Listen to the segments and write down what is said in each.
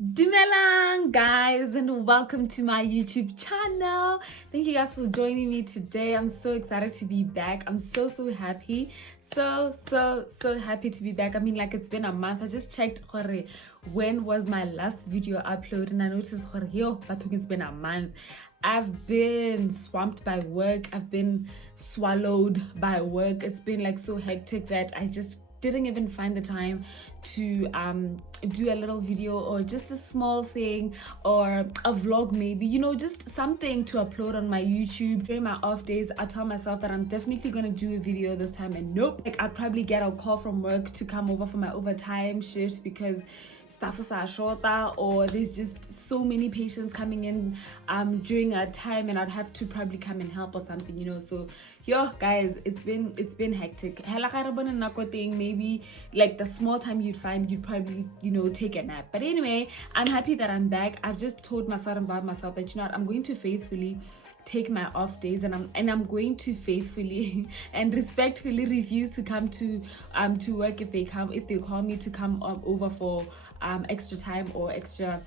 Dumelang guys, and welcome to my YouTube channel. Thank you guys for joining me today. I'm so excited to be back. I'm so happy. So happy to be back. I mean, like, it's been a month. I just checked when was my last video upload, and I noticed it's been a month. I've been swamped by work. I've been swallowed by work. It's been like so hectic that I just didn't even find the time to do a little video or just a small thing or a vlog, maybe, you know, just something to upload on my YouTube. During my off days, I tell myself that I'm definitely gonna do a video this time, and nope, like I'd probably get a call from work to come over for my overtime shift because staff is shorter, or there's just so many patients coming in during a time, and I'd have to probably come and help or something, you know. So yo guys, it's been hectic. Maybe like the small time you'd find, you'd probably, you know, take a nap. But anyway, I'm happy that I'm back. I've just told myself about myself that, you know what, I'm going to faithfully take my off days, and I'm going to faithfully and respectfully refuse to come to work if they call me to come over for extra time or extra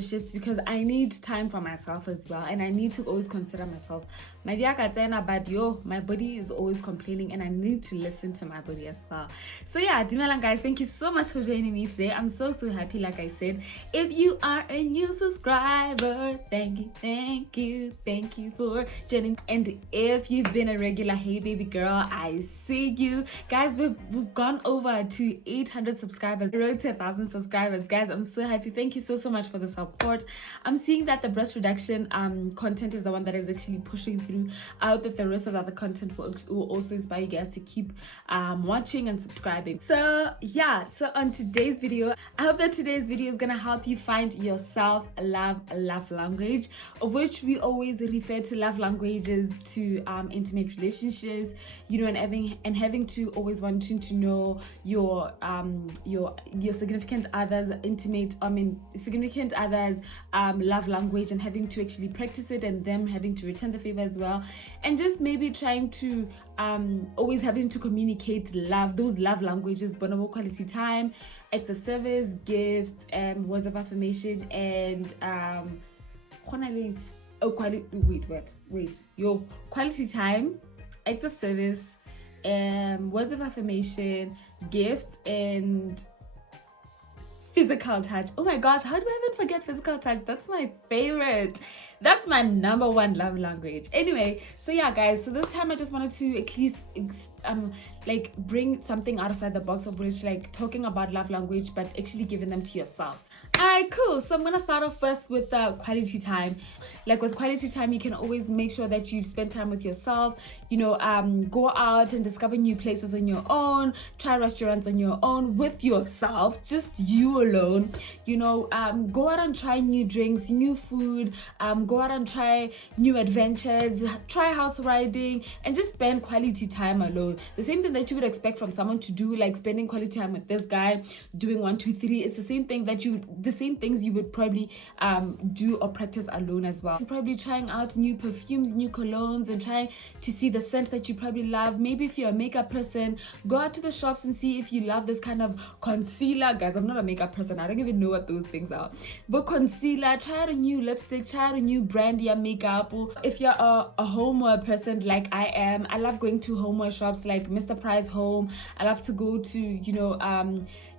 shifts, because I need time for myself as well, and I need to always consider myself. My dear Katena, but my body is always complaining, and I need to listen to my body as well. So yeah, Dumelang guys, thank you so much for joining me today. I'm so happy. Like I said, if you are a new subscriber, thank you for joining. And if you've been a regular, hey baby girl, I see you guys. We've gone over to 800 subscribers, road to 1,000 subscribers, guys. I'm so happy. Thank you so much for the support. I'm seeing that the breast reduction content is the one that is actually pushing through. I hope that the rest of the other content will also inspire you guys to keep watching and subscribing. So yeah, so on today's video, I hope that today's video is gonna help you find yourself a love language, of which we always refer to love languages to intimate relationships, you know, and having to always wanting to know your significant other's significant others love language, and having to actually practice it, and them having to return the favor as well, and just maybe trying to always having to communicate those love languages: bonobo, quality time, acts of service, gifts, words of affirmation, and quality time, acts of service, words of affirmation, gifts, and physical touch. Oh my gosh, how do I even forget physical touch? That's my favorite. That's my number one love language. Anyway, so yeah guys, so this time I just wanted to at least like bring something outside the box, of which, like, talking about love language but actually giving them to yourself. Alright, cool. So I'm gonna start off first with the quality time. Like, with quality time, you can always make sure that you spend time with yourself, you know, go out and discover new places on your own, try restaurants on your own with yourself, just you alone, you know, go out and try new drinks, new food, go out and try new adventures, try house riding, and just spend quality time alone. The same thing that you would expect from someone to do, like spending quality time with this guy, doing 1 2 3, it's the same things you would probably do or practice alone as well. Probably trying out new perfumes, new colognes, and trying to see the scent that you probably love. Maybe if you're a makeup person, go out to the shops and see if you love this kind of concealer. Guys, I'm not a makeup person, I don't even know what those things are, but concealer, try out a new lipstick, try out a new brand makeup. Or if you're a homeware person like I am, I love going to homeware shops like Mr. Price Home. I love to go to, you know,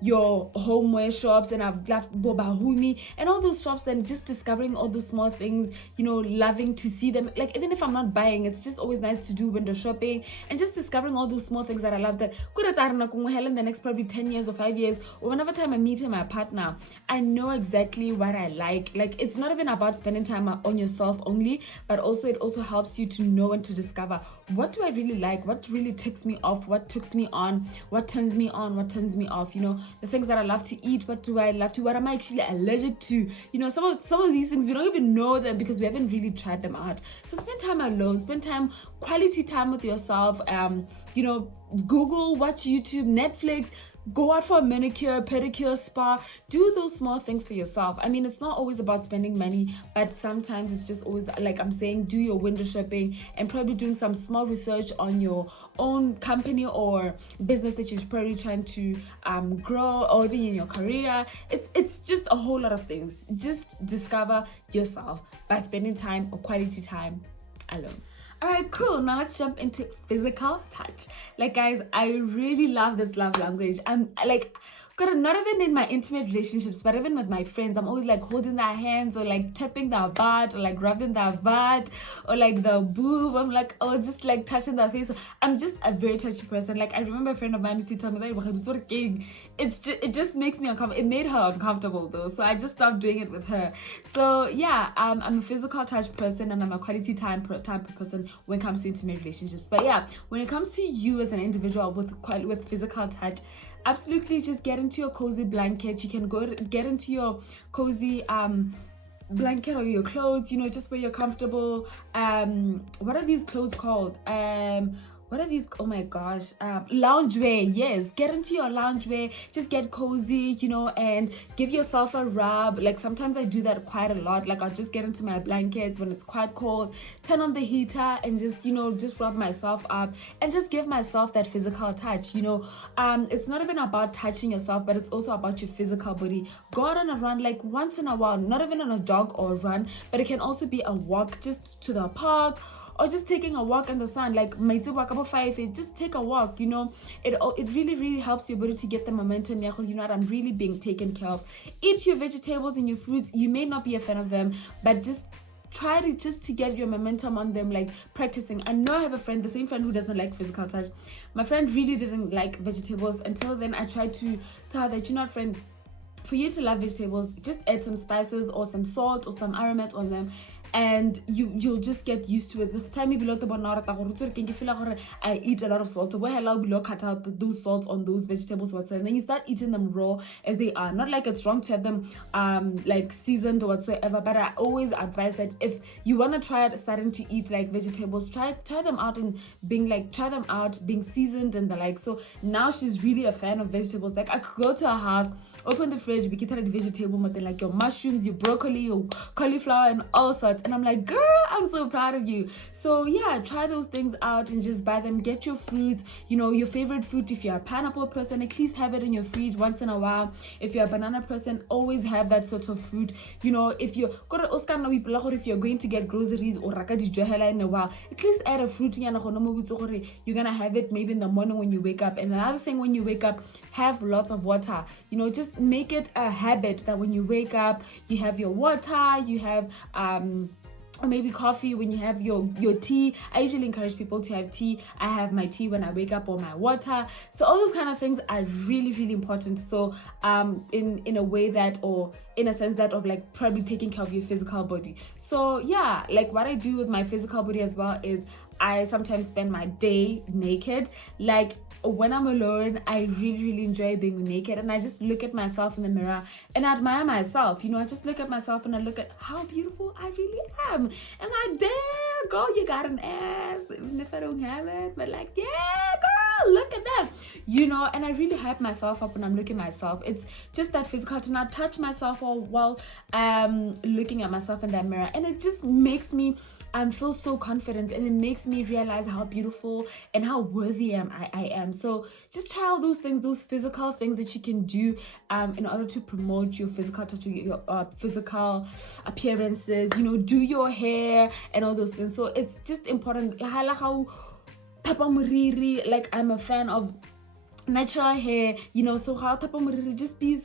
your homeware shops, and I've loved Bobahumi and all those shops, then just discovering all those small things, you know, loving to see them. Like, even if I'm not buying, it's just always nice to do window shopping and just discovering all those small things that I love, that could in the next probably 10 years or 5 years, or whenever time I'm meeting my partner, I know exactly what I like. Like, it's not even about spending time on yourself only, but also it also helps you to know and to discover, what do I really like, what really ticks me off, what ticks me on, what turns me on, what turns me off, you know, the things that I love to eat, what do I love to, what am I actually allergic to, you know, some of these things we don't even know them because we haven't really tried them out. So spend time alone, spend time, quality time with yourself, you know, Google, watch YouTube, Netflix, go out for a manicure, pedicure, spa. Do those small things for yourself. I mean, it's not always about spending money, but sometimes it's just always, like I'm saying, do your window shopping and probably doing some small research on your own company or business that you're probably trying to grow, or even in your career. It's just a whole lot of things. Just discover yourself by spending time or quality time alone. All right, cool. Now let's jump into physical touch. Like, guys, I really love this love language. I'm like, not even in my intimate relationships, but even with my friends, I'm always like holding their hands or like tapping their butt or like rubbing their butt or like the boob. I'm like, oh, just like touching their face. I'm just a very touchy person. Like, I remember a friend of mine used to tell me that it just makes me uncomfortable. It made her uncomfortable though, so I just stopped doing it with her. So yeah, I'm a physical touch person, and I'm a quality time person when it comes to intimate relationships. But yeah, when it comes to you as an individual with physical touch, absolutely just get into your cozy blanket. You can go get into your cozy blanket or your clothes, just where you're comfortable. What are these clothes called? What are these? Oh my gosh, loungewear. Yes, get into your loungewear, just get cozy, and give yourself a rub. Like, sometimes I do that quite a lot. Like, I'll just get into my blankets when it's quite cold, turn on the heater, and just rub myself up and just give myself that physical touch. It's not even about touching yourself, but it's also about your physical body. Go out on a run, like once in a while, not even on a jog or a run, but it can also be a walk just to the park, or just taking a walk in the sun. Like, just take a walk. It really helps your body to get the momentum. I'm really being taken care of. Eat your vegetables and your fruits. You may not be a fan of them, but just try to get your momentum on them, like practicing. I know I have a friend, the same friend, who doesn't like physical touch. My friend really didn't like vegetables. Until then, I tried to tell her that, friend, for you to love vegetables, just add some spices or some salt or some aromat on them, and you'll just get used to it. With time, you below the I eat a lot of salt. Where hello below cut out those salts on those vegetables whatsoever. And then you start eating them raw as they are. Not like it's wrong to have them like seasoned or whatsoever, but I always advise that if you want to try starting to eat like vegetables, try them out and being seasoned and the like. So now she's really a fan of vegetables. Like, I could go to her house, open the fridge, be the vegetable, like your mushrooms, your broccoli, your cauliflower, and all sorts. And I'm like, girl, I'm so proud of you. So yeah, try those things out and just buy them. Get your fruits, your favorite fruit. If you're a pineapple person, at least have it in your fridge once in a while. If you're a banana person, always have that sort of fruit. If you're going to get groceries or in a while, at least add a fruit. You're gonna have it maybe in the morning when you wake up. And another thing, when you wake up, have lots of water. Just make it a habit that when you wake up, you have your water, you have or maybe coffee when you have your tea. I usually encourage people to have tea. I have my tea when I wake up, or my water. So all those kind of things are really important. So in a way that, or in a sense that, of like probably taking care of your physical body. So yeah, like what I do with my physical body as well is I sometimes spend my day naked. Like, when I'm alone, I really enjoy being naked, and I just look at myself in the mirror and I admire myself. I just look at myself and I look at how beautiful I really am. And like, damn, girl, you got an ass, even if I don't have it, but like, yeah, girl, look at that, and I really hype myself up when I'm looking at myself. It's just that physical, to not touch myself while looking at myself in that mirror, and it just makes me feel so confident, and it makes me realize how beautiful and how worthy I am. So just try all those things, those physical things that you can do in order to promote your physical touch, your physical appearances. Do your hair and all those things. So it's just important. Like, I'm a fan of natural hair, so how just be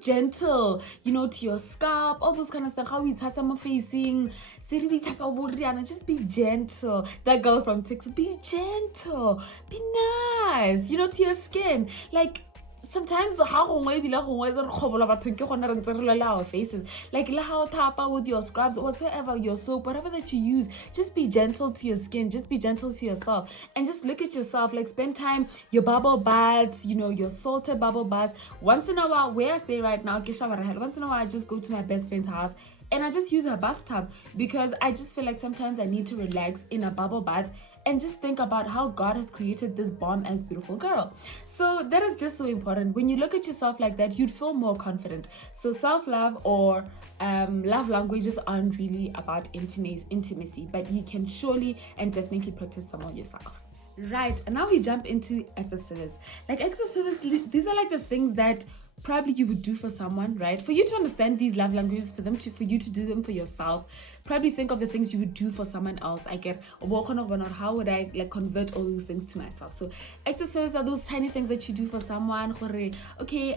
gentle, to your scalp, all those kind of stuff. How we touch my facing, just be gentle. That girl from TikTok, be gentle, be nice, to your skin. Like, sometimes our faces, like how tapa with your scrubs, whatsoever, your soap, whatever that you use, just be gentle to your skin, just be gentle to yourself, and just look at yourself. Like, spend time, your bubble baths, your salted bubble baths. Once in a while, where I stay right now, once in a while I just go to my best friend's house and I just use a bathtub, because I just feel like sometimes I need to relax in a bubble bath. and just think about how God has created this bomb as beautiful girl. So that is just so important. When you look at yourself like that, you'd feel more confident. So self-love or love languages aren't really about intimacy, but you can surely and definitely practice them on yourself. Right, and now we jump into acts of service. Like acts of service, these are like the things that probably you would do for someone, right? For you to understand these love languages, for you to do them for yourself, probably think of the things you would do for someone else. I get work on how would I like convert all those things to myself. So acts of service are those tiny things that you do for someone. Okay,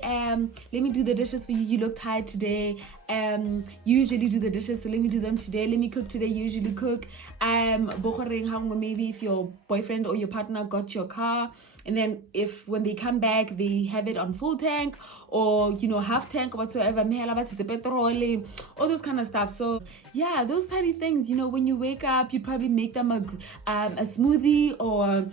let me do the dishes for you. You look tired today. You usually do the dishes, so let me do them today. Let me cook today. You usually cook. Maybe if your boyfriend or your partner got your car, and then if when they come back they have it on full tank or half tank or whatsoever, all those kind of stuff. So yeah, those tiny things, when you wake up, you probably make them a smoothie, or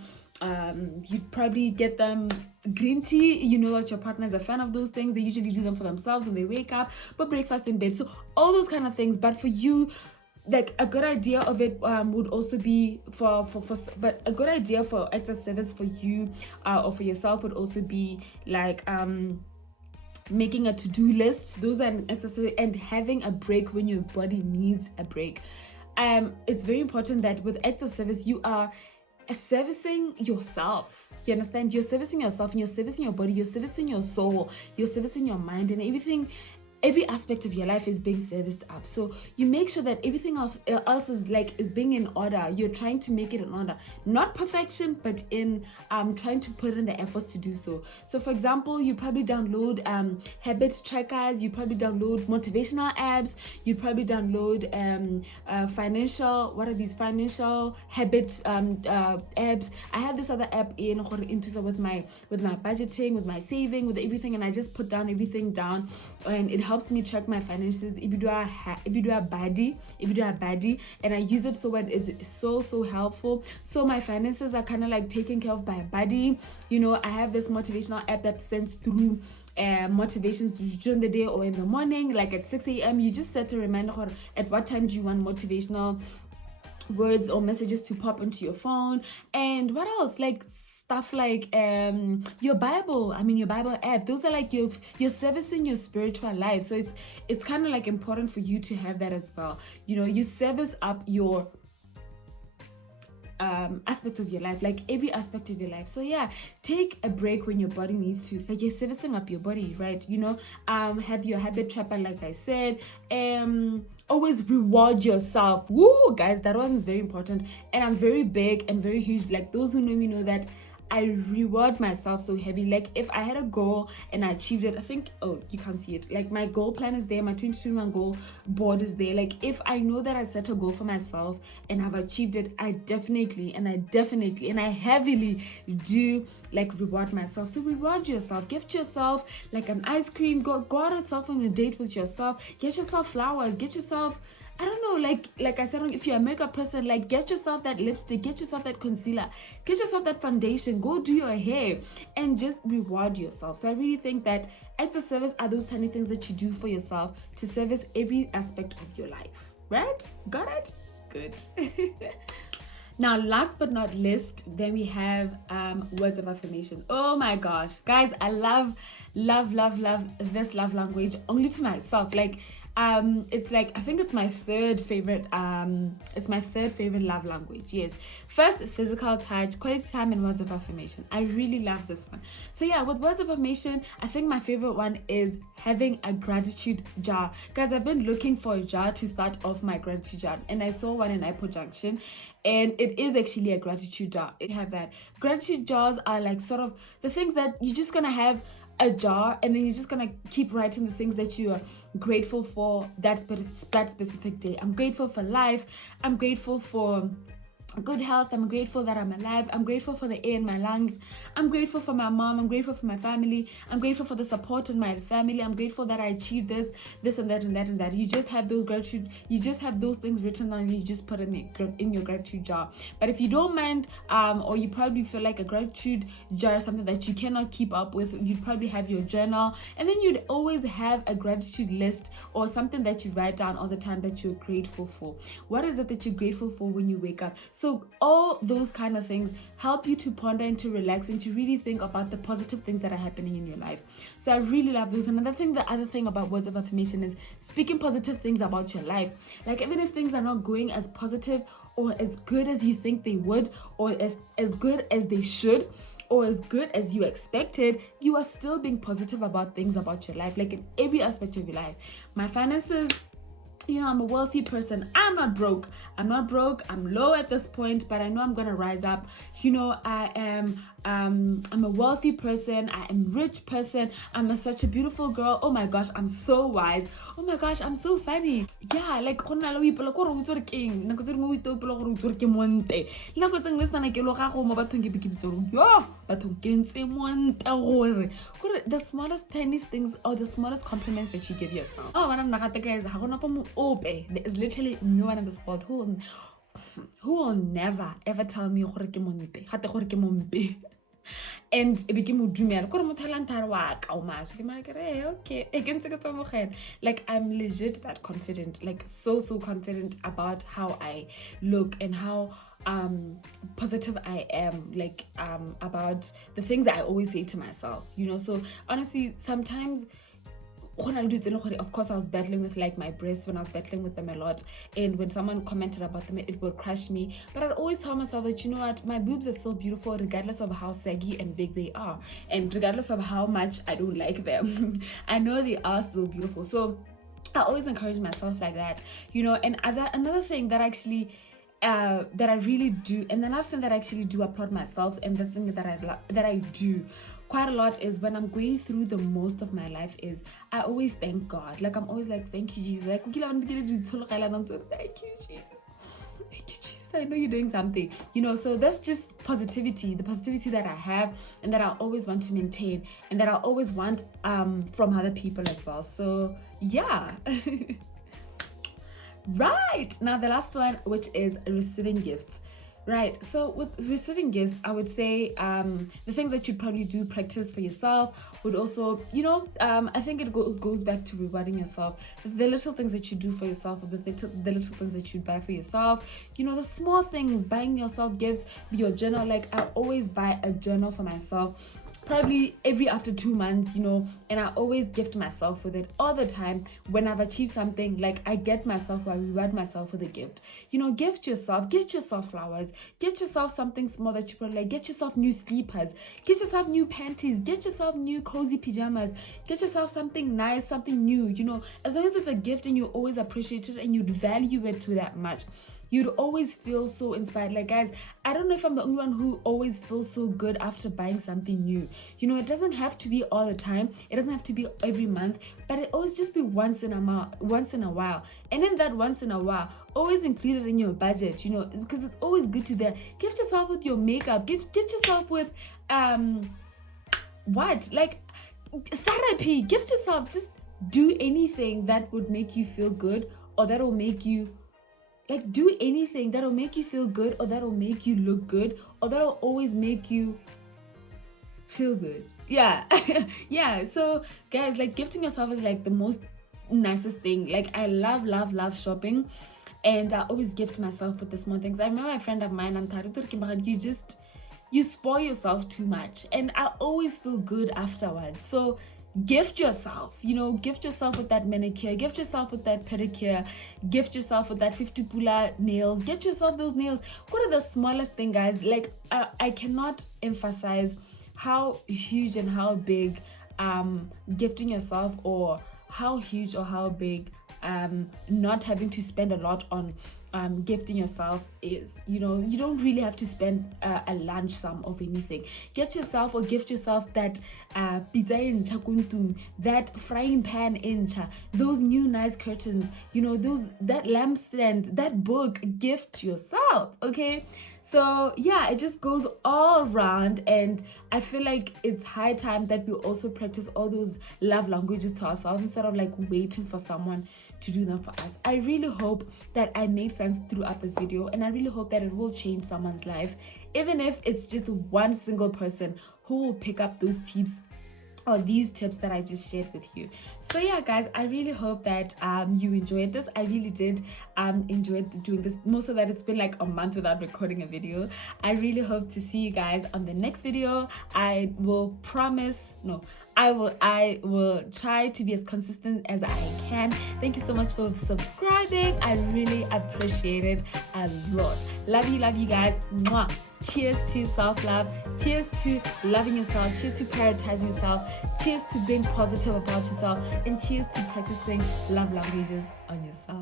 you'd probably get them green tea. You know that your partner is a fan of those things. They usually do them for themselves when they wake up, but breakfast in bed. So all those kind of things. But for you, like a good idea of it would also be but a good idea for acts of service for you or for yourself would also be like making a to-do list. Those are acts of service, and having a break when your body needs a break. It's very important that with acts of service you are servicing yourself. You understand? You're servicing yourself, and you're servicing your body, you're servicing your soul, you're servicing your mind, and every aspect of your life is being serviced up. So you make sure that everything else is being in order. You're trying to make it in order, not perfection, but in trying to put in the efforts to do so. So for example, you probably download habit trackers, you probably download motivational apps, you probably download financial habit apps. I have this other app with my budgeting, with my saving, with everything, and I just put everything down, and it helps me track my finances. If you do a baddie, and I use it so that it's so helpful. So my finances are kind of like taken care of by a buddy. I have this motivational app that sends through motivations during the day or in the morning, like at 6 a.m. You just set a reminder at what time do you want motivational words or messages to pop into your phone. And what else, like stuff like your Bible app. Those are like you're servicing your spiritual life. So it's kind of like important for you to have that as well. You service up your aspect of your life, like every aspect of your life. So yeah, take a break when your body needs to, like you're servicing up your body, right? Have your habit tracker, like I said. Always reward yourself. Woo, guys, that one is very important, and I'm very big and very huge. Like those who know me know that I reward myself so heavy. Like if I had a goal and I achieved it, I think, oh, you can't see it, like my goal plan is there, my 2021 goal board is there. Like if I know that I set a goal for myself and have achieved it, I definitely and I heavily do like reward myself. So reward yourself, gift yourself like an ice cream, go out yourself on a date with yourself, get yourself flowers, get yourself, I don't know, like I said, if you're a makeup person, like get yourself that lipstick, get yourself that concealer, get yourself that foundation, go do your hair, and just reward yourself. So I really think that acts of service are those tiny things that you do for yourself to service every aspect of your life. Right? Got it? Good. Now, last but not least, then we have words of affirmation. Oh my gosh, guys, I love this love language only to myself. Like it's like, I think it's my third favorite love language. Yes, first physical touch, quality time, and words of affirmation. I really love this one. So yeah, with words of affirmation, I think my favorite one is having a gratitude jar. Guys, I've been looking for a jar to start off my gratitude jar, and I saw one in Apple Junction, and it is actually a gratitude jar. It have that. Gratitude jars are like sort of the things that you're just gonna have a jar, and then you're just gonna keep writing the things that you are grateful for that specific day. I'm grateful for life, I'm grateful for good health, I'm grateful that I'm alive, I'm grateful for the air in my lungs, I'm grateful for my mom, I'm grateful for my family, I'm grateful for the support in my family, I'm grateful that I achieved this and that and that and that. You just have those gratitude, you just have those things written down, and you just put in your gratitude jar. But if you don't mind, or you probably feel like a gratitude jar is something that you cannot keep up with, you'd probably have your journal, and then you'd always have a gratitude list or something that you write down all the time that you're grateful for. What is it that you're grateful for when you wake up? So So all those kind of things help you to ponder and to relax and to really think about the positive things that are happening in your life. So I really love those. The other thing about words of affirmation is speaking positive things about your life. Like even if things are not going as positive or as good as you think they would, or as good as they should, or as good as you expected, you are still being positive about things about your life, like in every aspect of your life. My finances, I'm a wealthy person. I'm not broke. I'm low at this point, but I know I'm gonna rise up. I'm a wealthy person. I am rich person. Such a beautiful girl. Oh my gosh, I'm so wise. Oh my gosh, I'm so funny. Yeah, like the smallest tiniest things or the smallest compliments that you give yourself. Guys, there is literally no one in this world who will never ever tell me and it became like I'm legit that confident, like so confident about how I look and how positive I am, like about the things I always say to myself, so honestly sometimes of course I was battling with like my breasts when I was battling with them a lot, and when someone commented about them it would crush me, but I'd always tell myself that what, my boobs are still beautiful regardless of how saggy and big they are, and regardless of how much I don't like them. I know they are still beautiful. So I always encourage myself like that, and another thing that actually that I really do, and another thing that I actually do applaud myself, and the thing that I do quite a lot is when I'm going through the most of my life is I always thank God. Like I'm always like, thank you Jesus, like thank you Jesus, thank you Jesus, I know you're doing something, so that's just positivity, the positivity that I have and that I always want to maintain and that I always want from other people as well. So yeah. Right, now the last one, which is receiving gifts. Right, so with receiving gifts, I would say the things that you'd probably do practice for yourself would also, I think it goes back to rewarding yourself. The little things that you do for yourself, or the little things that you buy for yourself, the small things, buying yourself gifts, your journal. Like I always buy a journal for myself, probably every after 2 months, and I always gift myself with it all the time. When I've achieved something, like I get myself or I reward myself with a gift. Gift yourself, get yourself flowers, get yourself something small that you probably like, get yourself new sleepers, get yourself new panties, get yourself new cozy pajamas, get yourself something nice, something new, as long as it's a gift and you always appreciate it and you'd value it to that much, you'd always feel so inspired. Like guys, I don't know if I'm the only one who always feels so good after buying something new. It doesn't have to be all the time, it doesn't have to be every month, but it always just be once in a while. And in that once in a while, always include it in your budget, because it's always good to gift yourself with your makeup, get yourself with therapy, gift yourself, just do anything that would make you feel good, or that will make you do anything that'll make you feel good, or that'll make you look good, or that'll always make you feel good. Yeah. Yeah, so guys, gifting yourself is the most nicest thing. I love shopping, and I always gift myself with the small things. I remember a friend of mine, you spoil yourself too much, and I always feel good afterwards. So gift yourself, gift yourself with that manicure, gift yourself with that pedicure, gift yourself with that 50 pula nails, get yourself those nails. What are the smallest thing, guys? I cannot emphasize how huge and how big gifting yourself, or how huge or how big not having to spend a lot on gifting yourself is. You don't really have to spend a lunch sum of anything. Get yourself or gift yourself that pizza in chakuntum, that frying pan in cha, those new nice curtains, that lampstand, that book. Gift yourself, okay? So yeah, it just goes all around, and I feel like it's high time that we also practice all those love languages to ourselves instead of waiting for someone to do them for us. I really hope that I made sense throughout this video, and I really hope that it will change someone's life, even if it's just one single person who will pick up those tips or these tips that I just shared with you. So yeah, guys, I really hope that you enjoyed this. I really did enjoy doing this, most of that it's been like a month without recording a video. I really hope to see you guys on the next video. I will try to be as consistent as I can. Thank you so much for subscribing. I really appreciate it a lot. Love you guys. Mwah. Cheers to self-love. Cheers to loving yourself. Cheers to prioritizing yourself. Cheers to being positive about yourself. And cheers to practicing love languages on yourself.